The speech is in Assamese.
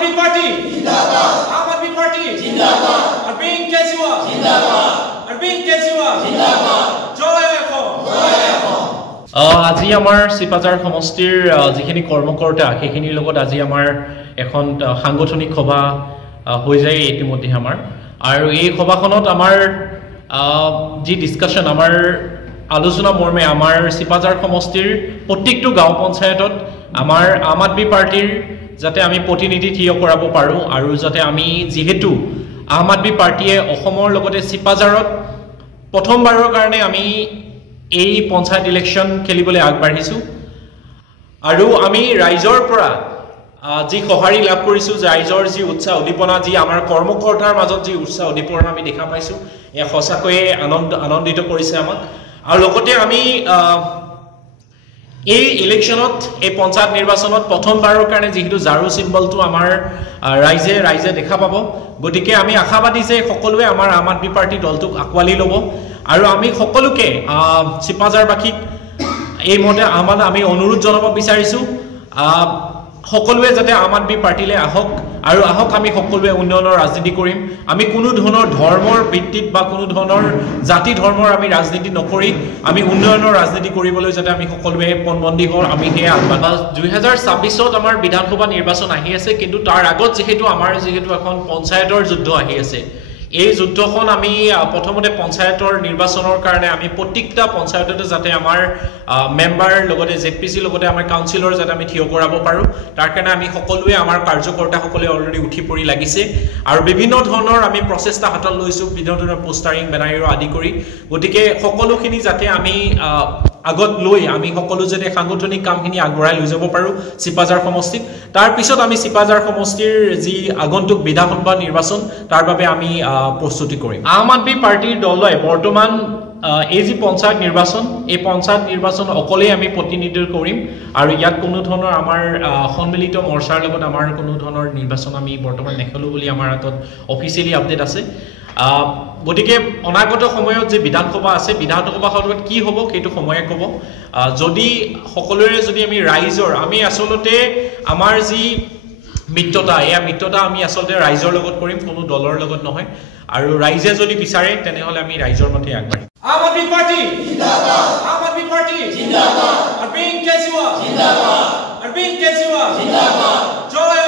आदमी पार्टी जिंदाबाद आम आदमी पार्टी जिंदाबाद अरविंद केजरीवाल जिंदाबाद अरविंद केजरीवाल जिंदाबाद जय অসম আজি আমাৰ সিপাজাৰ সমষ্টিৰ যিখিনি কৰ্মকৰ্তা সেইখিনিৰ লগত আজি আমাৰ এখন সাংগঠনিক সভা হৈ যায় ইতিমধ্যে আমাৰ আৰু এই সভাখনত আমাৰ যি ডিসকাশন আমাৰ আলোচনা মৰ্মে আমাৰ সিপাজাৰ সমষ্টিৰ প্ৰত্যেকটো গাঁও পঞ্চায়তত আমাৰ আম আদমি পাৰ্টিৰ যাতে আমি প্ৰতিনিধি থিয় কৰাব পাৰো আৰু যাতে আমি যেহেতু আম আদমি পাৰ্টিয়ে অসমৰ লগতে সিপাজাৰত প্ৰথমবাৰৰ কাৰণে আমি এই পঞ্চায়ত ইলেকশন খেলিবলৈ আগবাঢ়িছো আৰু আমি ৰাইজৰ পৰা যি সহাৰি লাভ কৰিছো ৰাইজৰ যি উৎসাহ উদ্দীপনা যি আমাৰ কৰ্মকৰ্তাৰ মাজত যি উৎসাহ উদ্দীপনা আমি দেখা পাইছো এ সঁচাকৈয়ে আনন্দিত কৰিছে আমাক আৰু লগতে আমি এই ইলেকশনত এই পঞ্চায়ত নিৰ্বাচনত প্ৰথমবাৰৰ কাৰণে যেহেতু জাৰু সিম্বলটো আমাৰ ৰাইজে দেখা পাব গতিকে আমি আশাবাদী যে সকলোৱে আমাৰ আম আদমি পাৰ্টি দলটোক আকোৱালি ল'ব আৰু আমি সকলোকে সিপাজাৰবাসীক এই মতে আমি অনুৰোধ জনাব বিচাৰিছো সকলোৱে যাতে আম আদমি পাৰ্টিলে আহক আৰু আহক আমি সকলোৱে উন্নয়নৰ ৰাজনীতি কৰিম আমি কোনো ধৰণৰ ধৰ্মৰ ভিত্তিত বা কোনো ধৰণৰ জাতি ধৰ্মৰ আমি ৰাজনীতি নকৰি আমি উন্নয়নৰ ৰাজনীতি কৰিবলৈ যাতে আমি সকলোৱে পণবন্দী হওঁ আমি হে আহ্বান 2026ত আমাৰ বিধানসভা নিৰ্বাচন আহি আছে কিন্তু তাৰ আগত যেহেতু এখন পঞ্চায়তৰ যুদ্ধ আহি আছে এই যুদ্ধখন আমি প্ৰথমতে পঞ্চায়তৰ নিৰ্বাচনৰ কাৰণে আমি প্ৰত্যেকটা পঞ্চায়ততে যাতে আমাৰ মেম্বাৰ লগতে জেপিসি লগতে আমাৰ কাউন্সিলৰ যাতে আমি থিয় কৰাব পাৰো তাৰ কাৰণে আমি সকলোৱে আমাৰ কাৰ্যকৰ্তা সকলে অলৰেডি উঠি পৰি লাগিছে আৰু বিভিন্ন ধৰণৰ আমি প্ৰচেষ্টা হাতত লৈছো বিভিন্ন ধৰণৰ পোষ্টাৰিং বেনাৰো আদি কৰি গতিকে সকলোখিনি যাতে আমি আগত লৈ আমি সকলো যাতে সাংগঠনিক কামখিনি আগবঢ়াই লৈ যাব পাৰো সিপাজাৰ সমষ্টিত তাৰ পিছত আমি সিপাজাৰ সমষ্টিৰ যি আগন্তুক বিধানসভা নিৰ্বাচন তাৰ বাবে আমি প্ৰস্তুতি কৰিম আম আদমি পাৰ্টিৰ দললৈ বৰ্তমান এই যি পঞ্চায়ত নিৰ্বাচন অকলে আমি প্ৰতিনিধিত্ব কৰিম আৰু ইয়াত কোনো ধৰণৰ আমাৰ সন্মিলিত মৰ্চাৰ লগত আমাৰ কোনো ধৰণৰ নিৰ্বাচন আমি বৰ্তমান নেখেলো বুলি আমাৰ হাতত অফিচিয়েলি আপডেট আছে গতিকে অনাগত সময়ত যে বিধানসভা আছে বিধানসভাত কি হ'ব সেইটো সময়ে ক'ব যদি সকলোৰে যদি আমি ৰাইজৰ আমি আসলতে আমাৰ যি মিত্ৰতা আমি আসলতে ৰাইজৰ লগত কৰিম কোনো দলৰ লগত নহয় আৰু ৰাইজে যদি বিচাৰে তেনেহলে আমি ৰাইজৰ মতে আগবাঢ়িম আম আদমি পাৰ্টি জিন্দাবাদ আম আদমি পাৰ্টি জিন্দাবাদ অৰবিন্দ কেজৰিৱাল জিন্দাবাদ অৰবিন্দ কেজৰিৱাল জিন্দাবাদ জয়